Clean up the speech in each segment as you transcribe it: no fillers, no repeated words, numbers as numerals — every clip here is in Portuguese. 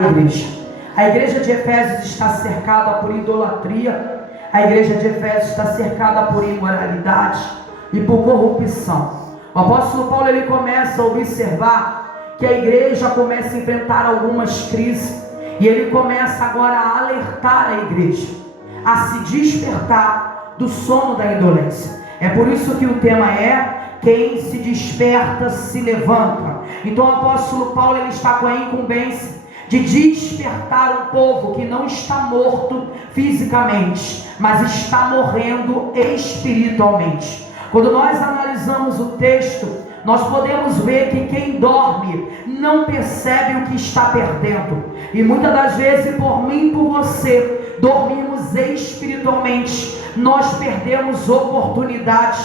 igreja. A igreja de Efésios está cercada por idolatria, a igreja de Efésios está cercada por imoralidade e por corrupção. O apóstolo Paulo ele começa a observar que a igreja começa a enfrentar algumas crises, e ele começa agora a alertar a igreja a se despertar do sono da indolência. É por isso que o tema é: quem se desperta se levanta. Então o apóstolo Paulo ele está com a incumbência de despertar um povo que não está morto fisicamente, mas está morrendo espiritualmente. Quando nós analisamos o texto, nós podemos ver que quem dorme não percebe o que está perdendo. E muitas das vezes, por mim e por você, dormimos espiritualmente. Nós perdemos oportunidades,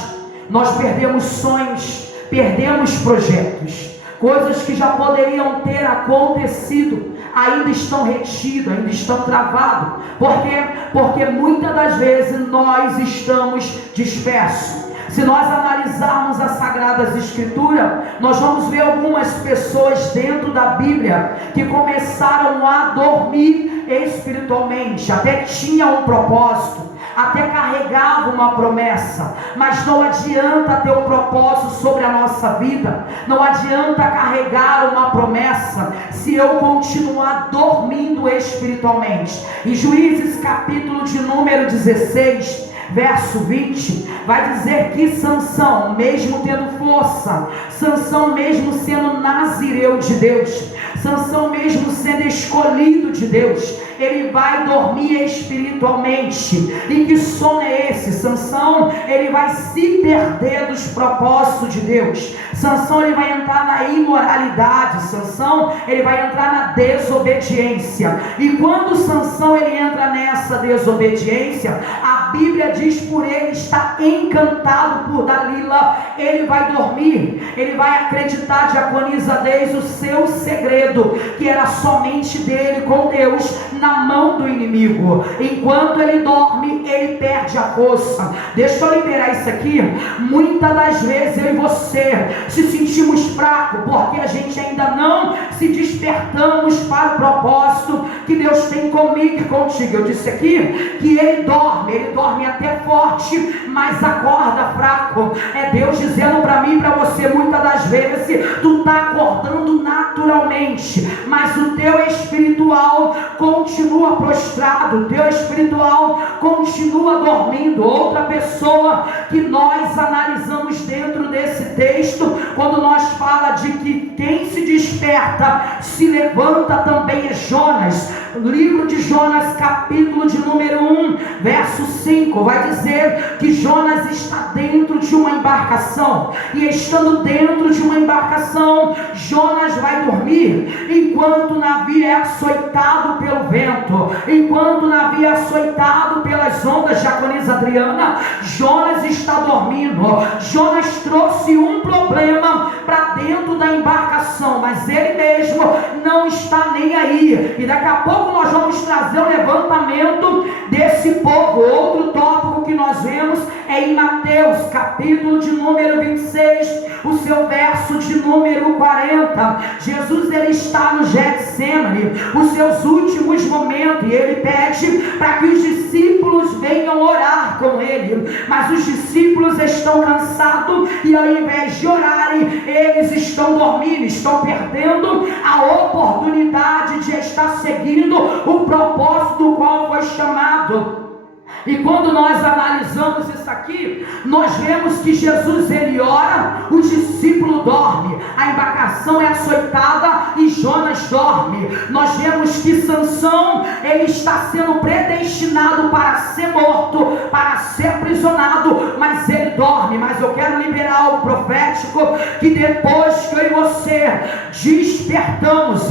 nós perdemos sonhos, perdemos projetos. Coisas que já poderiam ter acontecido ainda estão retidas, ainda estão travadas. Por quê? Porque muitas das vezes nós estamos dispersos. Se nós analisarmos as Sagradas Escrituras, nós vamos ver algumas pessoas dentro da Bíblia que começaram a dormir espiritualmente, até tinham um propósito, até carregava uma promessa, mas não adianta ter um propósito sobre a nossa vida, não adianta carregar uma promessa se eu continuar dormindo espiritualmente. Em Juízes capítulo de número 16, verso 20, vai dizer que Sansão, mesmo tendo força, Sansão mesmo sendo nazireu de Deus, Sansão mesmo sendo escolhido de Deus, ele vai dormir espiritualmente. E que sono é esse? Sansão, ele vai se perder dos propósitos de Deus. Sansão, ele vai entrar na imoralidade. Sansão, ele vai entrar na desobediência. E quando Sansão ele entra nessa desobediência, a Bíblia diz por ele estar encantado por Dalila, ele vai dormir, ele vai acreditar, diaconisa Deise, o seu segredo, que era somente dele com Deus, na mão do inimigo. Enquanto ele dorme, ele perde a força. Deixa eu liberar isso aqui. Muitas das vezes eu e você se sentimos fracos, porque a gente ainda não se despertamos para o propósito que Deus tem comigo e contigo. Eu disse aqui que ele dorme até forte, mas acorda fraco. É Deus dizendo para mim e para você, muitas das vezes tu está acordando naturalmente, mas o teu espiritual continua prostrado, o teu espiritual continua dormindo. Outra pessoa que nós analisamos dentro desse texto, quando nós fala de que quem se desperta se levanta, também é Jonas. No livro de Jonas, capítulo de número 1, verso 5, vai dizer que Jonas está dentro de uma embarcação, e estando dentro de uma embarcação, Jonas vai dormir, enquanto o navio é açoitado pelo vento, enquanto o navio é açoitado pelas ondas, diaconisa Adriana, Jonas está dormindo. Jonas trouxe um problema para dentro da embarcação, mas ele mesmo não está nem aí, e daqui a pouco nós vamos trazer o levantamento desse povo. Outro tópico que nós vemos é em Mateus, capítulo de número 26, o seu verso de número 40. Jesus ele está no Getsemane, os seus últimos momentos, e ele pede para que os discípulos venham orar com ele, mas os discípulos estão cansados, e ao invés de orarem, eles estão dormindo, estão perdendo a oportunidade de estar seguindo o propósito do qual foi chamado. E quando nós analisamos isso aqui, nós vemos que Jesus ele ora, o discípulo dorme, a embarcação é açoitada e Jonas dorme. Nós vemos que Sansão ele está sendo predestinado para ser morto, para ser aprisionado, mas ele dorme. Mas eu quero liberar algo profético, que depois que eu e você despertamos,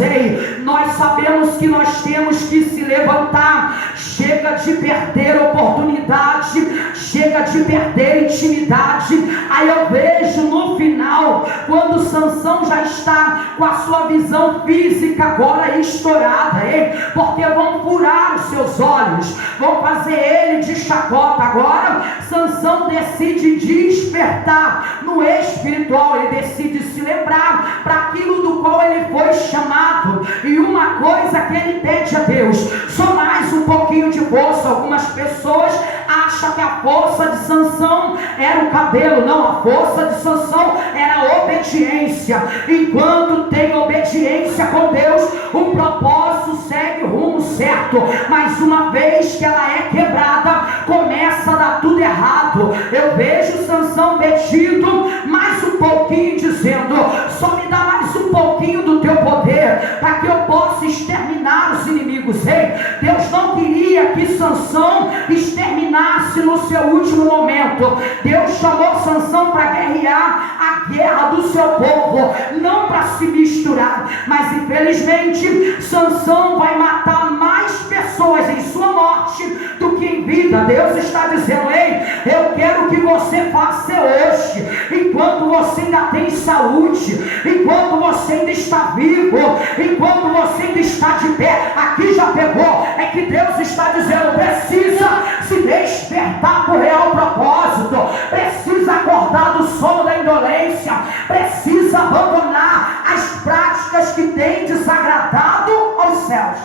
nós sabemos que nós temos que se levantar. Chega de perder oportunidade, chega de perder intimidade. Aí eu vejo no final, quando Sansão já está com a sua visão física agora estourada, hein? Porque vão furar os seus olhos, vão fazer ele de chacota. Agora Sansão decide despertar no espiritual, ele decide se lembrar para aquilo do qual ele foi chamado. E uma coisa que ele pede a Deus, só mais um pouquinho de força. Algumas pessoas acham que a força de Sansão era o cabelo. Não, a força de Sansão era a obediência. Enquanto tem obediência com Deus, o propósito segue o rumo certo. Mas uma vez que ela é quebrada, começa a dar tudo errado. Eu vejo Sansão metido mais um pouquinho, dizendo: só me dá mais um pouquinho do teu poder, para que eu possa exterminar os inimigos. Ei, Deus não queria que Sansão exterminasse no seu último momento. Deus chamou Sansão para guerrear a guerra do seu povo, não para se misturar. Mas infelizmente Sansão vai matar mais pessoas em sua morte do que em vida. Deus está dizendo: ei, eu quero que você faça hoje, enquanto você ainda tem saúde, enquanto você ainda está vivo, enquanto você ainda está de pé. Aqui já pegou. É que Deus está dizendo: precisa se despertar para o real propósito, precisa acordar do sono da indolência, precisa abandonar as práticas que têm desagradado aos céus.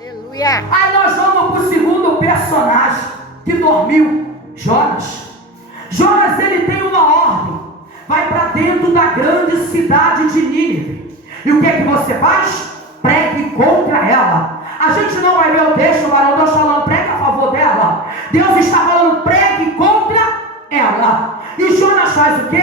Aleluia. Aí nós vamos para o segundo personagem que dormiu, Jonas. Jonas, ele tem uma ordem: vai para dentro da grande cidade de Nínive. E o que é que você faz? Pregue contra ela. A gente não vai ver o texto, mas Deus falando pregue a favor dela. Deus está falando pregue contra ela. E Jonas faz o quê?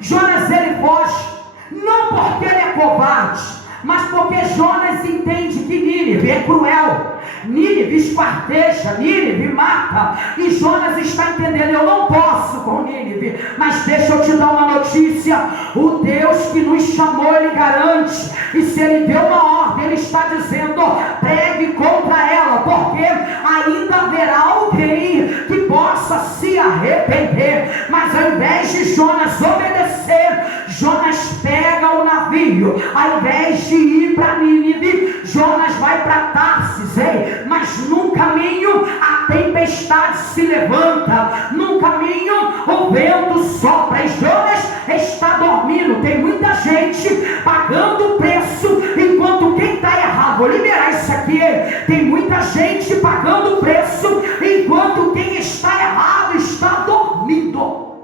Jonas, ele foge, não porque ele é covarde, mas porque Jonas entende que Nínive é cruel, Nínive esquarteja, Nínive mata. E Jonas está entendendo: eu não posso com Nínive, mas deixa eu te dar uma notícia: o Deus que nos chamou, ele garante. E se ele deu uma ordem, ele está dizendo: pregue contra ela, porque ainda haverá alguém que possa se arrepender. Mas ao invés de Jonas obedecer, Jonas pega o navio. Ao invés de ir para Nínive, Jonas vai para Tarsis. Mas no caminho a tempestade se levanta, no caminho o vento sopra e Jonas está dormindo. Tem muita gente pagando o preço enquanto quem está errado, vou liberar isso aqui, tem muita gente pagando o preço enquanto quem está errado está dormindo.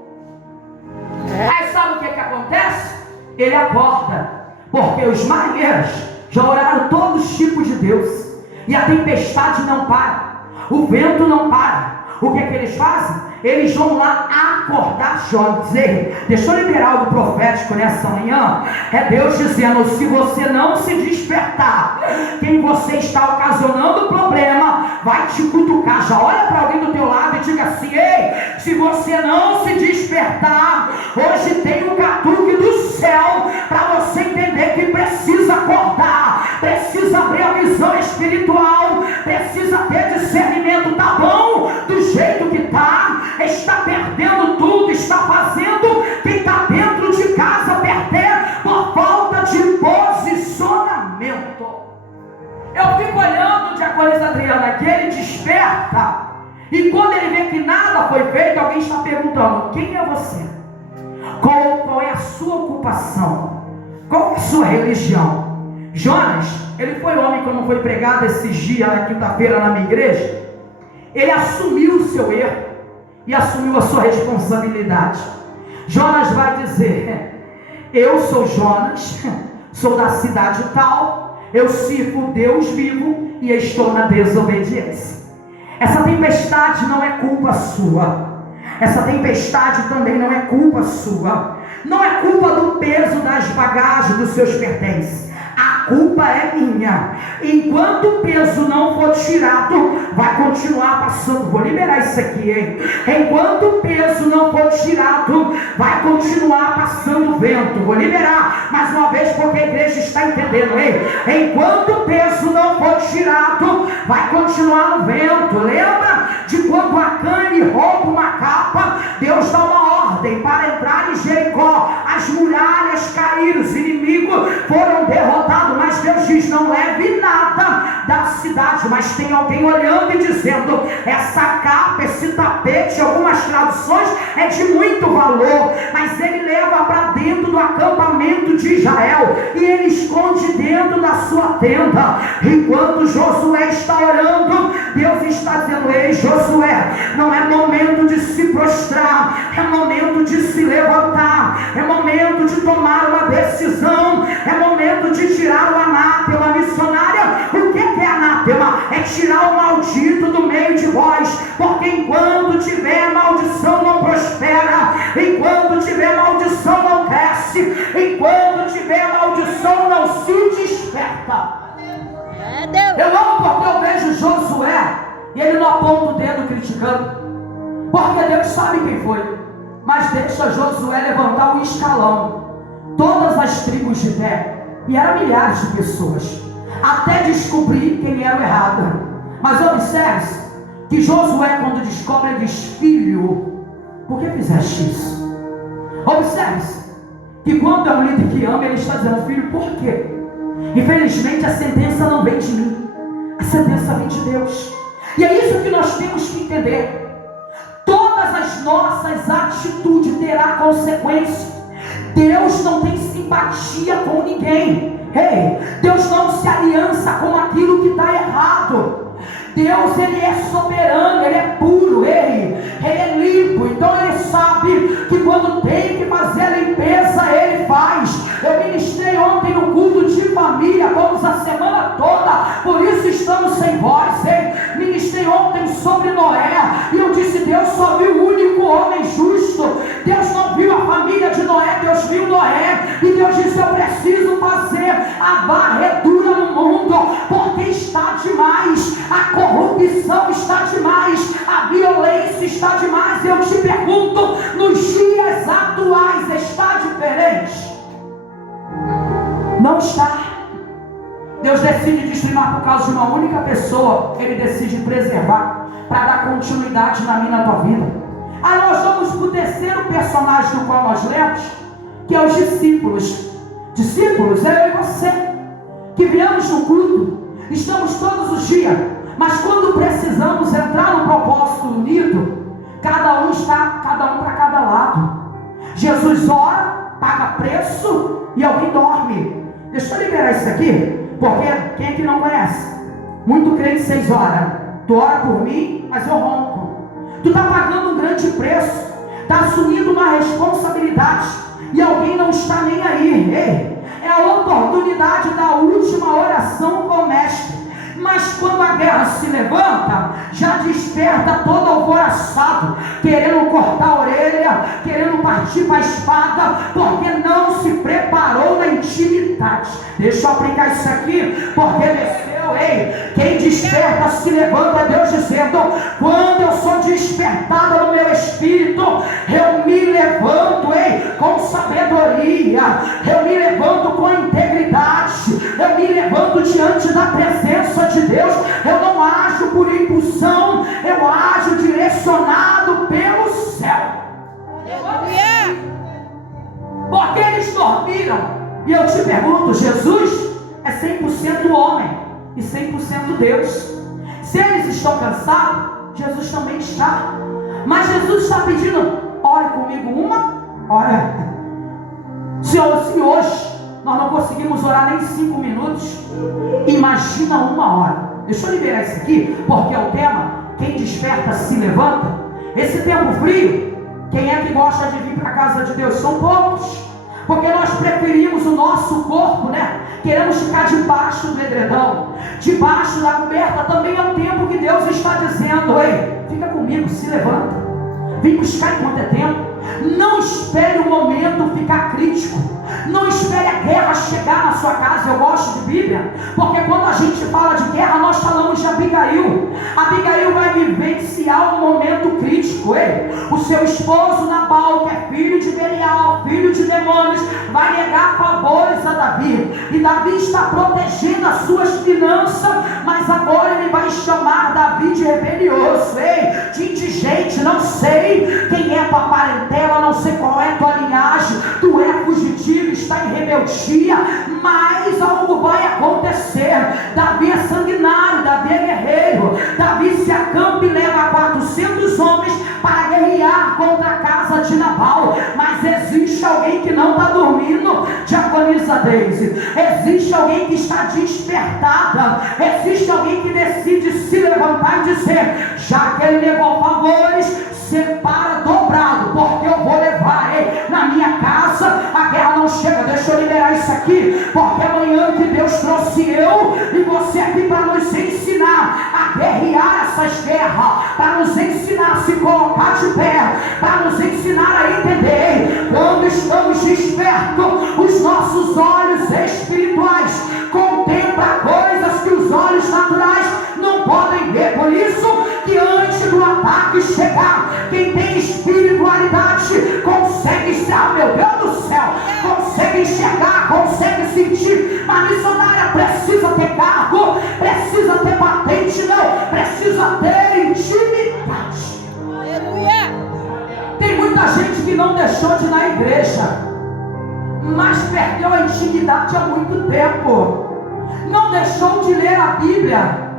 Aí sabe o que acontece? Ele acorda, porque os marinheiros já oraram todos os tipos de Deus, e a tempestade não para, o vento não para. O que é que eles fazem? Eles vão lá acordar Jonas. Deixa eu liberar algo profético nessa manhã. É Deus dizendo: se você não se despertar, quem você está ocasionando problema vai te cutucar. Já olha para alguém do teu lado e diga assim: ei, se você não se despertar, hoje tem um catuque do céu para você entender que precisa acordar, precisa abrir a visão espiritual, precisa ter discernimento. Tá bom do jeito que está perdendo tudo, está fazendo quem está dentro de casa perder por falta de posicionamento. Eu fico olhando, diaconisa Adriana, que ele desperta, e quando ele vê que nada foi feito, alguém está perguntando: quem é você? Qual é a sua ocupação? Qual é a sua religião? Jonas, ele foi homem, como foi pregado esses dias na quinta-feira na minha igreja. Ele assumiu o seu erro e assumiu a sua responsabilidade. Jonas vai dizer: eu sou Jonas, sou da cidade tal, eu sirvo Deus vivo e estou na desobediência. Essa tempestade não é culpa sua, essa tempestade também não é culpa sua, não é culpa do peso das bagagens dos seus pertences. A culpa é minha. Enquanto o peso não for tirado, vai continuar passando. Vou liberar isso aqui, hein? Enquanto o peso não for tirado, vai continuar passando vento. Vou liberar mais uma vez, porque a igreja está entendendo, hein? Enquanto o peso não for tirado, vai continuar no vento. Lembra de quando a Cane rouba uma capa? Deus dá uma ordem: ordem para entrar em Jericó. As muralhas caíram, os inimigos foram derrotados, mas Deus diz: não leve nada da cidade. Mas tem alguém olhando e dizendo: essa capa, esse tapete, algumas traduções, é de muito valor. Mas ele leva para dentro do acampamento de Israel e ele esconde dentro da sua tenda. Enquanto Josué está orando, Deus está dizendo: ei, Josué, não é momento de se prostrar, é momento de se levantar, é momento de tomar uma decisão, é momento de tirar o anátema. Missionária, o que é anátema? É tirar o maldito do meio de vós, porque enquanto tiver maldição não prospera, enquanto tiver maldição não cresce, enquanto tiver maldição não se desperta. Eu amo porque eu vejo Josué e ele não aponta o dedo criticando, porque Deus sabe quem foi, mas deixa Josué levantar o escalão, todas as tribos de pé, e eram milhares de pessoas, até descobrir quem era o errado. Mas observe que Josué, quando descobre, ele diz: filho, por que fizeste isso? Observe que quando é um líder que ama, ele está dizendo: filho, por quê? Infelizmente a sentença não vem de mim, a sentença vem de Deus. E é isso que nós temos que entender. Todas as nossas atitudes terão consequência. Deus não tem simpatia com ninguém. Ei, Deus não se aliança com aquilo que está errado. Deus, ele é soberano, ele é puro, ele é limpo. Então ele sabe que quando tem que fazer a limpeza, ele faz. Eu ministrei ontem no culto de família, vamos a semana toda, por isso estamos sem voz. Ministrei ontem sobre Noé, e eu disse: Deus só viu o único homem justo. Deus não viu a família de Noé, Deus viu Noé. E Deus disse: eu preciso fazer a varredura no mundo, porque está demais, a corrupção está demais, a violência está demais. Eu te pergunto, nos dias atuais está diferente? Não está. Deus decide dizimar por causa de uma única pessoa. Ele decide preservar para dar continuidade na minha e na tua vida. Aí nós vamos para o terceiro personagem do qual nós lemos, que é os discípulos. Discípulos é eu e você, que viemos no culto, estamos todos os dias, mas quando precisamos entrar no propósito unido, cada um para cada lado. Jesus ora, paga preço e alguém dorme. Deixa eu liberar isso aqui, porque quem é que não conhece? Muito crente 6 horas. Tu ora por mim, mas eu ronco. Tu está pagando um grande preço, está assumindo uma responsabilidade, e alguém não está nem aí. Ei, é a oportunidade da última oração com o mestre. Mas quando a guerra se levanta, já desperta todo alvoroçado, querendo cortar a orelha, querendo partir para a espada, porque não se preparou na intimidade. Deixa eu aplicar isso aqui, porque desceu. Ei, quem desperta se levanta. Deus dizendo: quando eu sou despertada no meu espírito, eu me levanto, ei, com sabedoria, eu me levanto com integridade, eu me levanto diante da presença de Deus. Eu não ajo por impulsão, eu ajo direcionado pelo céu. Porque eles dormiram. E eu te pergunto: Jesus é 100% homem e 100% Deus. Se eles estão cansados, Jesus também está. Mas Jesus está pedindo: ore comigo uma hora. Se hoje nós não conseguimos orar nem 5 minutos, imagina 1 hora. Deixa eu liberar isso aqui, porque é o tema: quem desperta se levanta. Esse tempo frio, quem é que gosta de vir para a casa de Deus? São poucos, porque nós preferimos o nosso corpo, né? Queremos ficar debaixo do edredom, debaixo da coberta. Também é um tempo que Deus está dizendo: ei, fica comigo, se levanta, vem buscar enquanto é tempo. Não espere o momento ficar crítico, não espere a guerra chegar na sua casa. Eu gosto de Bíblia, porque quando a gente fala de guerra, nós falamos de Abigail. Abigail vai vivenciar um momento crítico. O seu esposo Nabal, que é filho de Belial, filho de demônios, vai negar favores a Davi, e Davi está protegendo as suas finanças, mas agora ele vai chamar Davi de rebelioso, de indigente. Não sei quem é tua parentela, não não sei qual é a tua linhagem, tu é fugitivo, está em rebeldia, mas algo vai acontecer. Davi é sanguinário, Davi é guerreiro, Davi se acampa e leva 400 homens para guerrear contra a casa de Nabal. Mas existe alguém que não está dormindo, diaconisa Deise. Existe alguém que está despertada. Existe alguém que decide se levantar e dizer: já que ele levou favores, separa dobrado, porque eu vou levar. Ei, na minha casa a guerra não chega. Deixa eu liberar isso aqui, porque amanhã que Deus trouxe eu e você aqui para nos ensinar a guerrear essas guerras, para nos ensinar a se colocar de pé, para nos ensinar a entender. Quando estamos despertos, os nossos olhos espirituais contemplam coisas que os olhos naturais não podem ver. Por isso que antes do ataque chegar, quem tem espiritualidade consegue ser, meu Deus do céu, consegue enxergar, consegue sentir. Mas missionária precisa ter cargo, precisa ter patente, não, precisa ter intimidade. Aleluia. Tem muita gente que não deixou de ir na igreja, mas perdeu a intimidade há muito tempo. Não deixou de ler a Bíblia,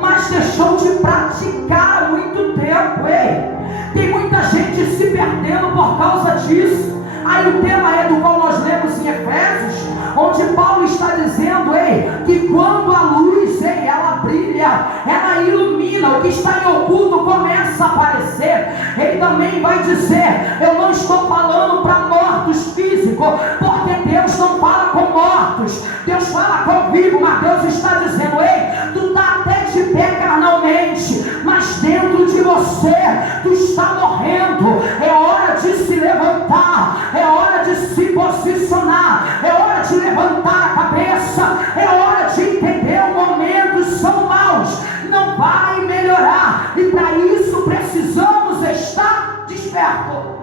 mas deixou de praticar há muito tempo. Ei, tem muita gente se perdendo por causa disso. Aí o tema é do qual nós lemos em Efésios, onde Paulo está dizendo, ei, que quando a luz, ei, ela brilha, ela ilumina, o que está em oculto começa a aparecer. Ele também vai dizer, eu não estou falando para mortos físicos, porque Deus não fala com mortos, Deus fala com vivos. Mas Deus está dizendo, ei, tu está até de pé carnalmente, mas dentro de você tu está morrendo. É hora de se levantar, é hora de se posicionar, é hora de levantar a cabeça, é hora de entender os momentos são maus, não vai melhorar, e para isso precisamos estar despertos.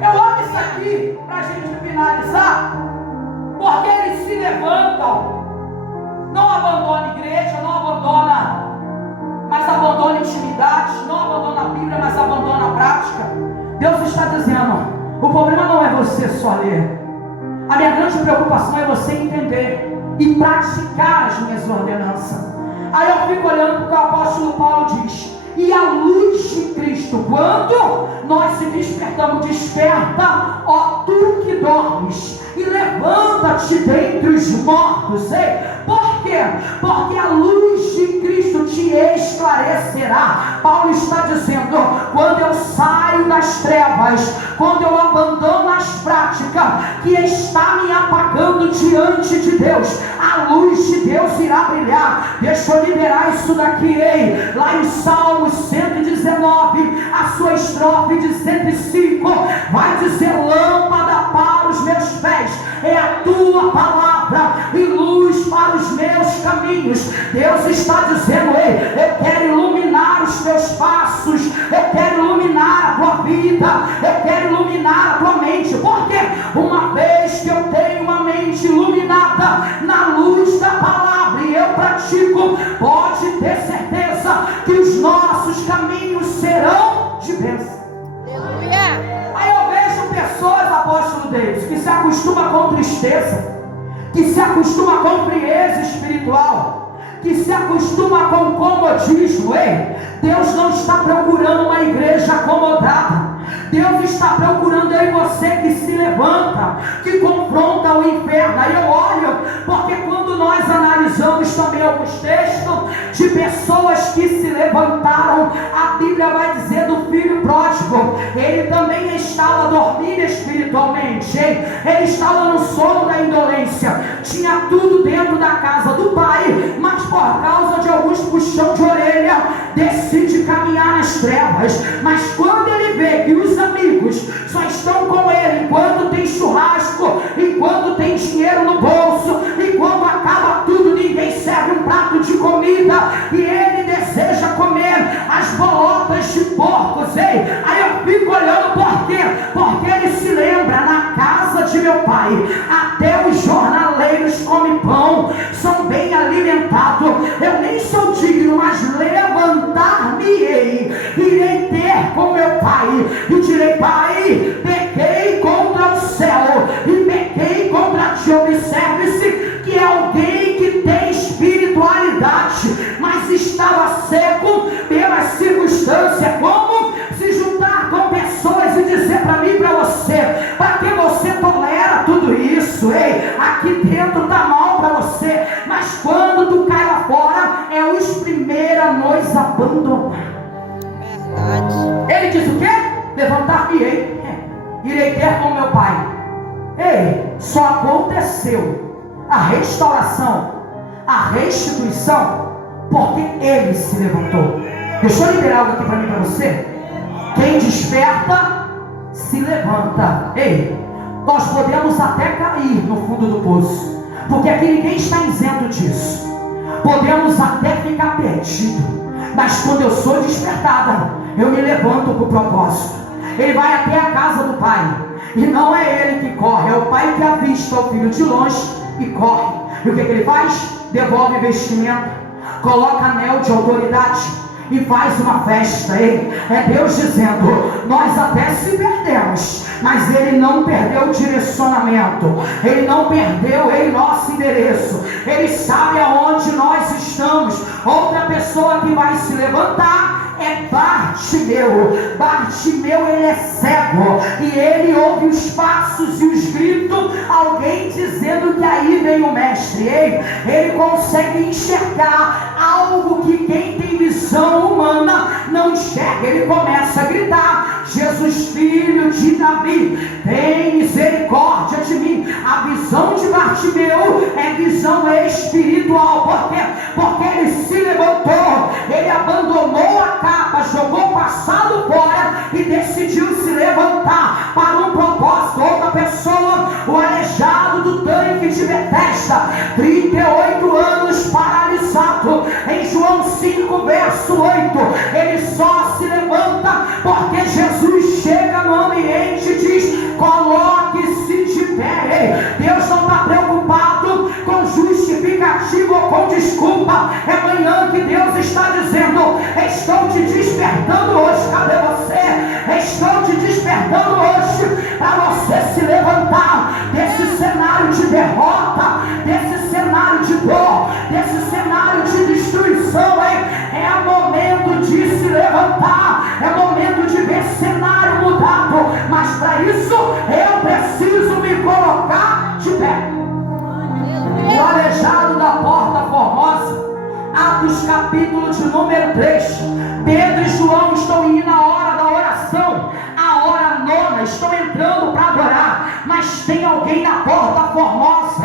Eu amo isso aqui para a gente finalizar, porque eles se levantam, não abandona a igreja, não abandona, mas abandona a intimidade, não abandona a Bíblia, mas abandona a prática. Deus está dizendo, o problema não é você só ler, a minha grande preocupação é você entender e praticar as minhas ordenanças. Aí eu fico olhando para o que o apóstolo Paulo diz, e a luz de Cristo, quando nós se despertamos, desperta, ó tu que dormes, e levanta-te dentre os mortos. Ei, por quê? Porque a luz de Cristo te esclarecerá. Paulo está dizendo, quando eu saio das trevas, quando eu abandono as práticas que está me apagando diante de Deus, a luz de Deus irá brilhar. Deixa eu liberar isso daqui, ei, lá em Salmos 119, a sua estrofe de 105, vai dizer, lâmpada para os meus pés é a tua palavra e luz para os meus caminhos. Deus está dizendo, ei, eu quero iluminar os teus passos, eu quero iluminar a tua vida, eu quero iluminar a tua mente, porque uma vez que eu tenho uma mente iluminada na luz da palavra e eu pratico, pode ter certeza que os nossos caminhos serão de bênção. Aleluia. Aí eu vejo pessoas, apóstolo Deus, que se acostuma com tristeza, que se acostuma com frieza espiritual, que se acostuma com comodismo. Ei, Deus não está procurando uma igreja acomodada. Deus está procurando eu e você que se levanta, que confronta o inferno. Aí eu olho, porque quando nós analisamos também alguns textos de pessoas que se levantaram, a Bíblia vai dizer do filho pródigo, ele também estava dormindo espiritualmente, ele estava no sono da indolência, tinha tudo dentro da casa do pai, mas por causa de alguns puxão de orelha, decide caminhar nas trevas. Mas quando ele vê que os amigos só estão com ele enquanto tem churrasco, enquanto tem dinheiro no bolso, e quando acaba tudo ninguém serve um prato de comida, e ele deseja comer as bolotas de porcos. Ei, aí eu fico olhando, por quê? Porque ele se lembra, na casa de meu pai até os jornaleiros comem pão, são bem alimentados, eu nem sou digno, mas levantar-me-ei, irei ter com meu pai e direi, pai, pequei queira nos abandonar. Verdade. Ele diz o quê? Levantar-me-ei, irei ter com meu pai. Ei, só aconteceu a restauração, a restituição, porque ele se levantou. Deixa eu liberar algo aqui para mim, para você. Quem desperta, se levanta. Ei, nós podemos até cair no fundo do poço, porque aqui ninguém está isento disso. Podemos até ficar perdido, mas quando eu sou despertada, eu me levanto para o propósito. Ele vai até a casa do pai, e não é ele que corre, é o pai que avista o filho de longe e corre. E o que ele faz? Devolve vestimenta, coloca anel de autoridade e faz uma festa. É Deus dizendo: nós até se perdemos, mas ele não perdeu o direcionamento, ele não perdeu nosso endereço, ele sabe aonde nós estamos. Outra pessoa que vai se levantar é Bartimeu. Bartimeu, ele é cego, e ele ouve os passos e os gritos, alguém dizendo que aí vem o mestre. Ele consegue enxergar algo que quem tem visão humana não enxerga. Ele começa a gritar: Jesus, filho de Davi, tem misericórdia de mim. A visão de Bartimeu é visão espiritual. Por quê? Porque ele se levantou, ele abandonou a capa, jogou o passado fora e decidiu se levantar para um propósito. Outra pessoa, o aleijado do tanque de Betesda, 38 anos paralisado. Em João 5, verso 8, ele só se levanta porque Jesus chega no ambiente e diz: coloque-se de pé. Deus não está preocupado com justificativo ou com desculpa. É amanhã que Deus está dizendo: estou te despertando hoje. Cadê você? Estou te despertando hoje para você se levantar desse cenário de derrota, desse cenário de dor, desse cenário de destruição. É momento de se levantar, é momento de ver cenário mudado, mas para isso eu preciso me colocar de pé. O aleijado da Porta Formosa, Atos capítulo de número 3, Pedro e João estão indo na hora da oração, a hora nona, estão entrando para adorar, mas tem alguém na Porta Formosa,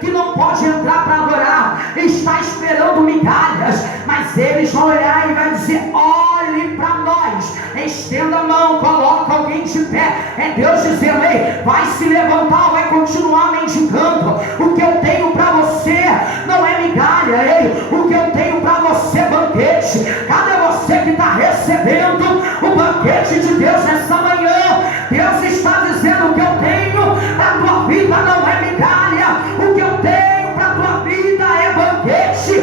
que não pode entrar para adorar, está esperando migalhas, mas eles vão olhar e vai dizer: olhe para nós, estenda a mão, coloca alguém de pé. É Deus dizendo: vai se levantar, vai continuar mendigando. O que eu tenho para você não é migalha, o que eu tenho para você é banquete. Cadê você que está recebendo o banquete de Deus nessa manhã? Deus está dizendo: o que eu tenho para a tua vida não é migalha, o que eu tenho para a tua vida é banquete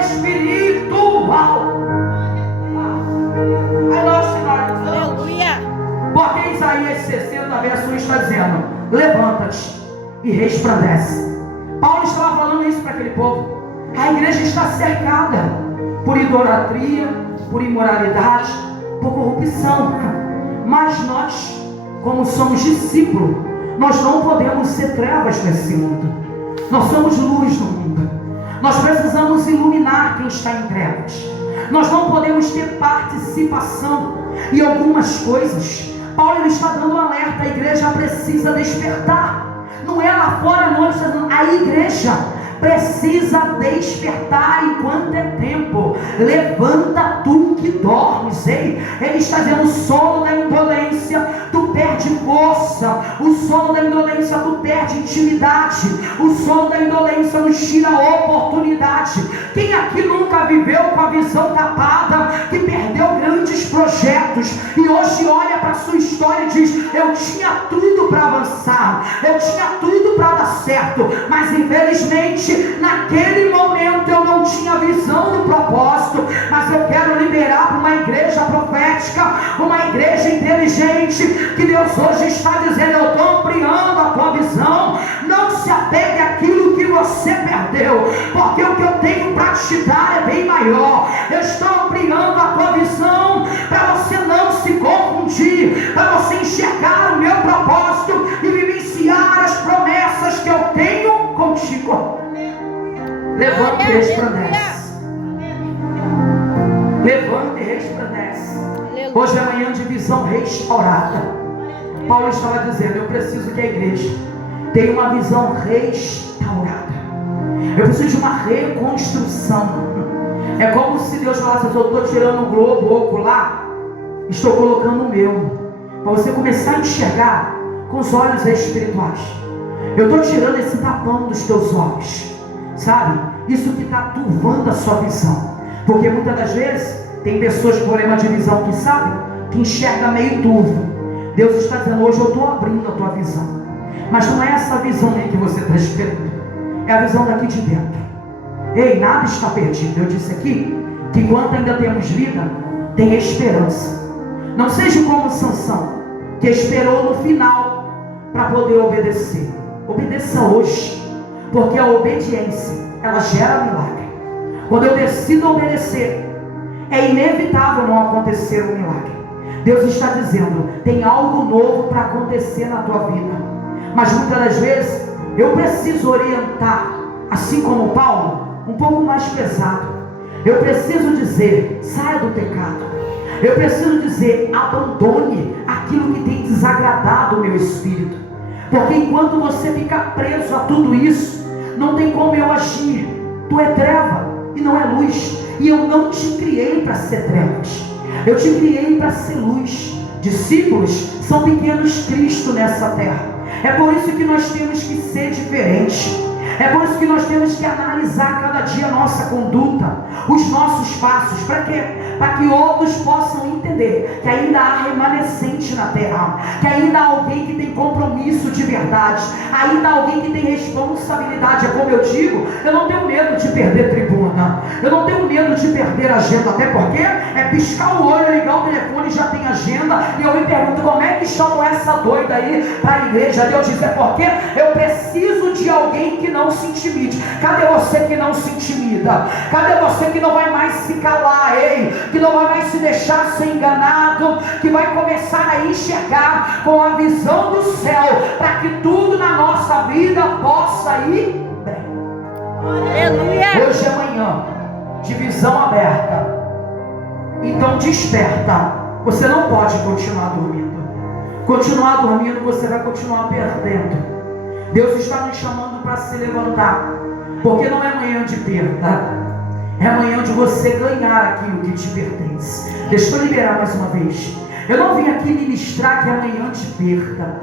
espiritual. Aí nós finalizamos. Aleluia. Porque Isaías 60, verso 1 está dizendo: levanta-te e resplandece. Paulo estava falando isso para aquele povo. A igreja está cercada por idolatria, por imoralidade, por corrupção. Mas nós, como somos discípulos, nós não podemos ser trevas nesse mundo. Nós somos luz no mundo. Nós precisamos iluminar quem está em trevas. Nós não podemos ter participação em algumas coisas. Paulo ele está dando um alerta: a igreja precisa despertar. Não é lá fora, não, ele está dizendo: a igreja precisa despertar enquanto é tempo. Levanta tu que dormes. Ele está dizendo: o sono da indolência, tu perde força. O sono da indolência, tu perde intimidade. O sono da indolência nos tira a oportunidade. Quem aqui nunca viveu com a visão tapada, que perdeu grandes projetos e hoje olha para a sua história e diz: eu tinha tudo para avançar, eu tinha tudo para dar certo, mas infelizmente naquele momento eu não tinha visão do propósito. Mas eu quero liberar para uma igreja profética, uma igreja inteligente, que Deus hoje está dizendo: eu estou ampliando a tua visão. Não se apegue àquilo que você perdeu, porque o que eu tenho para te dar é bem maior. Eu estou ampliando a tua visão para você não se confundir, para você enxergar o meu propósito e vivenciar as promessas que eu tenho contigo. Levanta e resplandece. merece. Hoje é manhã de visão restaurada. Paulo estava dizendo: eu preciso que a igreja tenha uma visão restaurada. Eu preciso de uma reconstrução. É como se Deus falasse: eu estou tirando o globo ocular, estou colocando o meu, para você começar a enxergar com os olhos espirituais. Eu estou tirando esse tapão dos teus olhos, sabe? Isso que está turvando a sua visão. Porque muitas das vezes tem pessoas com problema de visão que sabem, que enxerga meio turvo. Deus está dizendo: hoje eu estou abrindo a tua visão. Mas não é essa visão aí que você está esperando, é a visão daqui de dentro. Ei, nada está perdido. Eu disse aqui que enquanto ainda temos vida, tem esperança. Não seja como Sansão, que esperou no final para poder obedecer. Obedeça hoje, porque a obediência, ela gera milagre. Quando eu decido obedecer, é inevitável não acontecer um milagre. Deus está dizendo: tem algo novo para acontecer na tua vida. Mas muitas das vezes eu preciso orientar, assim como Paulo, um pouco mais pesado. Eu preciso dizer: saia do pecado. Eu preciso dizer: abandone aquilo que tem desagradado o meu espírito. Porque enquanto você fica preso a tudo isso, não tem como eu agir. Tu é treva e não é luz. E eu não te criei para ser trevas, eu te criei para ser luz. Discípulos são pequenos Cristo nessa terra. É por isso que nós temos que ser diferentes. É por isso que nós temos que analisar cada dia a nossa conduta, os nossos passos. Para quê? Para que outros possam entender que ainda há remanescente na terra, que ainda há alguém que tem compromisso de verdade, ainda há alguém que tem responsabilidade. É como eu digo: eu não tenho medo de perder tribuna, eu não tenho medo de perder agenda, até porque é piscar o olho, ligar o telefone e já tem agenda. E eu me pergunto: como é que chamam essa doida aí para a igreja? Deus diz: é porque eu preciso de alguém que não se intimide. Cadê você que não se intimida? Cadê você que não vai mais se calar, que não vai mais se deixar ser enganado, que vai começar a enxergar com a visão do céu, para que tudo na nossa vida possa ir bem. Aleluia. Hoje é manhã de visão aberta. Então desperta. Você não pode continuar dormindo. Continuar dormindo, você vai continuar perdendo. Deus está nos chamando para se levantar, porque não é manhã de perda, é manhã de você ganhar aquilo que te pertence. Deixa eu liberar mais uma vez. Eu não vim aqui ministrar que é manhã de perda.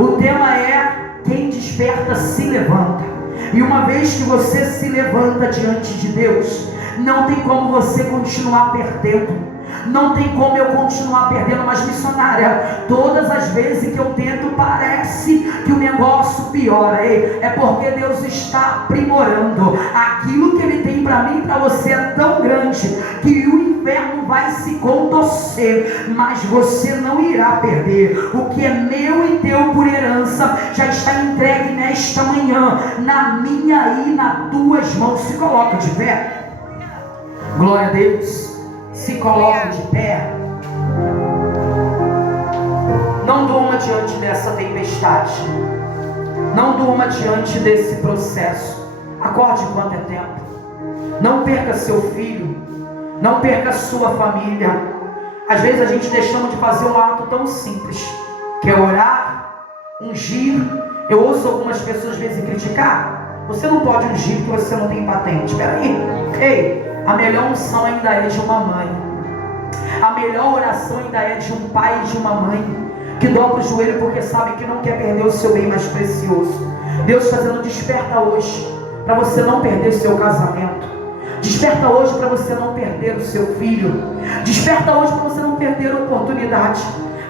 O tema é: quem desperta se levanta. E uma vez que você se levanta diante de Deus, não tem como você continuar perdendo. Não tem como eu continuar perdendo. Mas missionária, todas as vezes que eu tento, parece que o negócio piora. É porque Deus está aprimorando. Aquilo que Ele tem para mim e para você é tão grande que o inferno vai se contorcer, mas você não irá perder. O que é meu e teu por herança já está entregue nesta manhã, na minha e nas tuas mãos. Se coloca de pé. Glória a Deus. Se coloca de pé. Não durma diante dessa tempestade. Não durma diante desse processo. Acorde enquanto é tempo. Não perca seu filho. Não perca sua família. Às vezes a gente deixamos de fazer um ato tão simples, que é orar, ungir. Eu ouço algumas pessoas às vezes criticar: você não pode ungir porque você não tem patente. Espera aí. A melhor unção ainda é de uma mãe. A melhor oração ainda é de um pai e de uma mãe, que dobra o joelho porque sabe que não quer perder o seu bem mais precioso. Deus está dizendo: desperta hoje para você não perder seu casamento. Desperta hoje para você não perder o seu filho. Desperta hoje para você não perder a oportunidade.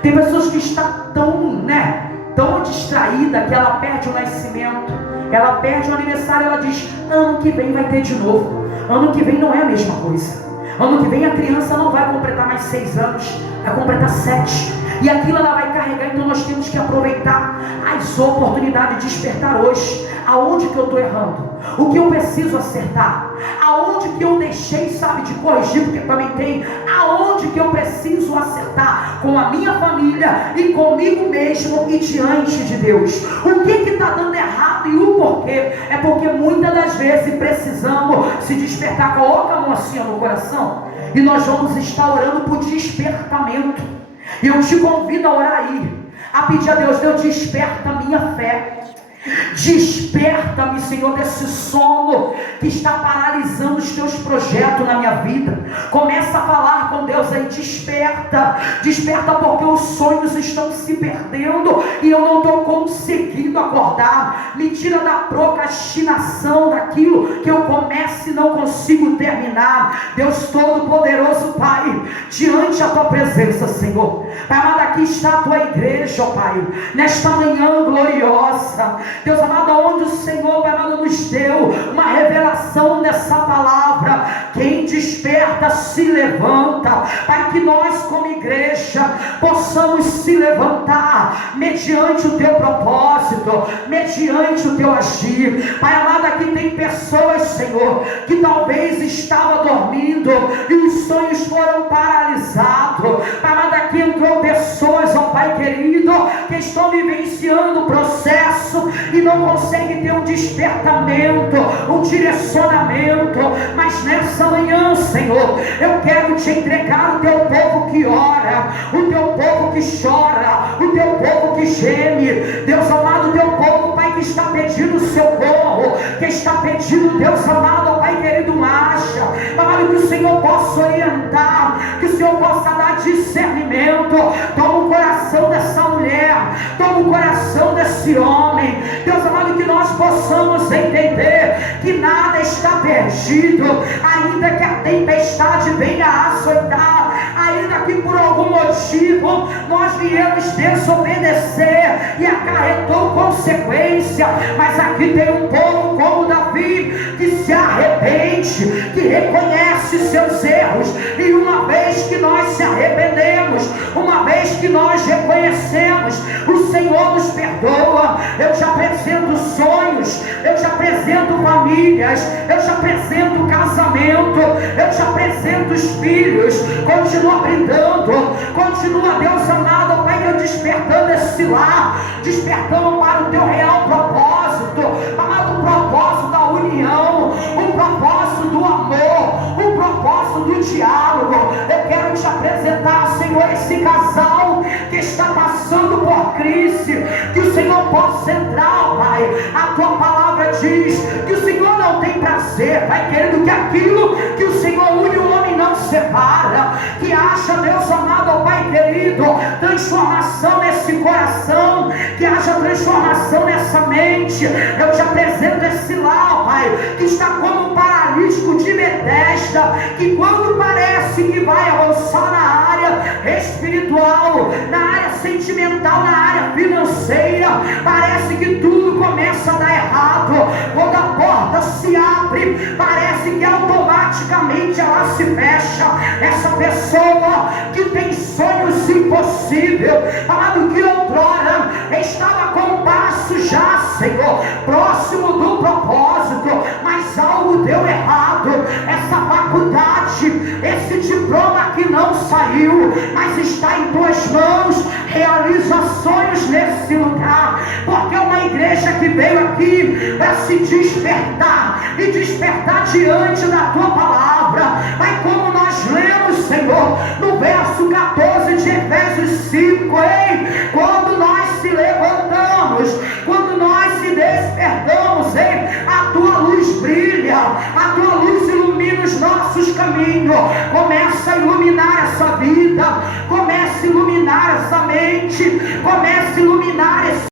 Tem pessoas que estão tão distraída que ela perde o nascimento, ela perde o aniversário. Ela diz: ano que vem vai ter de novo. Ano que vem não é a mesma coisa. Ano que vem a criança não vai completar mais 6 anos, vai completar 7. E aquilo ela vai carregar. Então nós temos que aproveitar as oportunidades de despertar hoje. Aonde que eu estou errando? O que eu preciso acertar? Aonde que eu deixei, sabe, de corrigir, porque também tem aonde que eu preciso acertar com a minha família e comigo mesmo e diante de Deus. O que está dando errado e o porquê? É porque muitas das vezes precisamos se despertar. Coloca a mão assim no coração e nós vamos estar orando por despertamento. E eu te convido a orar aí, a pedir a Deus: Deus, desperta a minha fé. Desperta-me, Senhor, desse sono que está paralisando os teus projetos na minha vida. Começa a falar com Deus aí: desperta, desperta, porque os sonhos estão se perdendo e eu não estou conseguindo acordar. Me tira da procrastinação, daquilo que eu começo e não consigo terminar. Deus Todo-Poderoso, Pai, diante da tua presença, Senhor, Pai amado, aqui está a tua igreja, ó Pai, nesta manhã gloriosa. Deus amado, onde o Senhor, Pai amado, nos deu uma revelação dessa palavra: quem desperta se levanta. Pai, que nós como igreja possamos se levantar mediante o teu propósito, mediante o teu agir. Pai amado, aqui tem pessoas, Senhor, que talvez estavam dormindo e os sonhos foram paralisados. Pai amado, aqui entrou pessoas, ó Pai querido, que estão vivenciando o processo e não consegue ter um despertamento, um direcionamento. Mas nessa manhã, Senhor, eu quero te entregar o teu povo que ora, o teu povo que chora, o teu povo que geme. Deus amado, o teu povo, Pai, que está pedindo socorro, que está pedindo, Deus amado, Pai querido, marcha. Amado, que o Senhor possa orientar, que o Senhor possa dar discernimento. Toma o coração dessa mulher, toma o coração desse homem, Deus amado, que nós possamos entender que nada está perdido, ainda que a tempestade venha a açoitar, ainda que por algum motivo nós viemos desobedecer e acarretou consequência. Mas aqui tem um povo como Davi, que se arrepende, que reconhece seus erros, e uma vez que nós se arrependemos, uma vez que nós reconhecemos, o Senhor nos perdoa. Eu te apresento sonhos, eu te apresento famílias, eu te apresento casamento, eu te apresento os filhos. Continua brindando, continua, Deus amado, Pai, eu despertando esse lar, despertando para o teu real propósito, amado, o propósito da união, o propósito do amor, o propósito do diálogo. Eu quero te apresentar, Senhor, esse casal que está passando por crise, que o Senhor possa entrar, Pai. A tua palavra diz que o Senhor não tem prazer, Pai querido, que aquilo que o Senhor une, o homem não separa. Que haja, Deus amado, Pai querido, transformação nesse coração, que haja transformação nessa mente. Eu te apresento esse lar, Pai, que está como um paralítico de Betesda, que quando parece que vai avançar na área espiritual, na área sentimental, na área financeira, parece que tudo começa a dar errado. Quando a porta se abre, parece que automaticamente ela se fecha. Essa pessoa que tem sonhos impossíveis, amado, que outrora estava com um passo já, Senhor, próximo do propósito, mas algo deu errado. Essa faculdade, esse diploma que não saiu, mas está em tuas mãos. Realiza sonhos nesse lugar, porque é uma igreja que veio aqui para se despertar e despertar diante da tua palavra. Mas como nós lemos, Senhor, no verso 14 de Efésios 5, quando nós se levantamos, quando nós se despertamos, a tua luz brilha, a tua luz ilumina os nossos caminhos. Começa a iluminar essa vida, começa a iluminar essa mente, começa a iluminar esse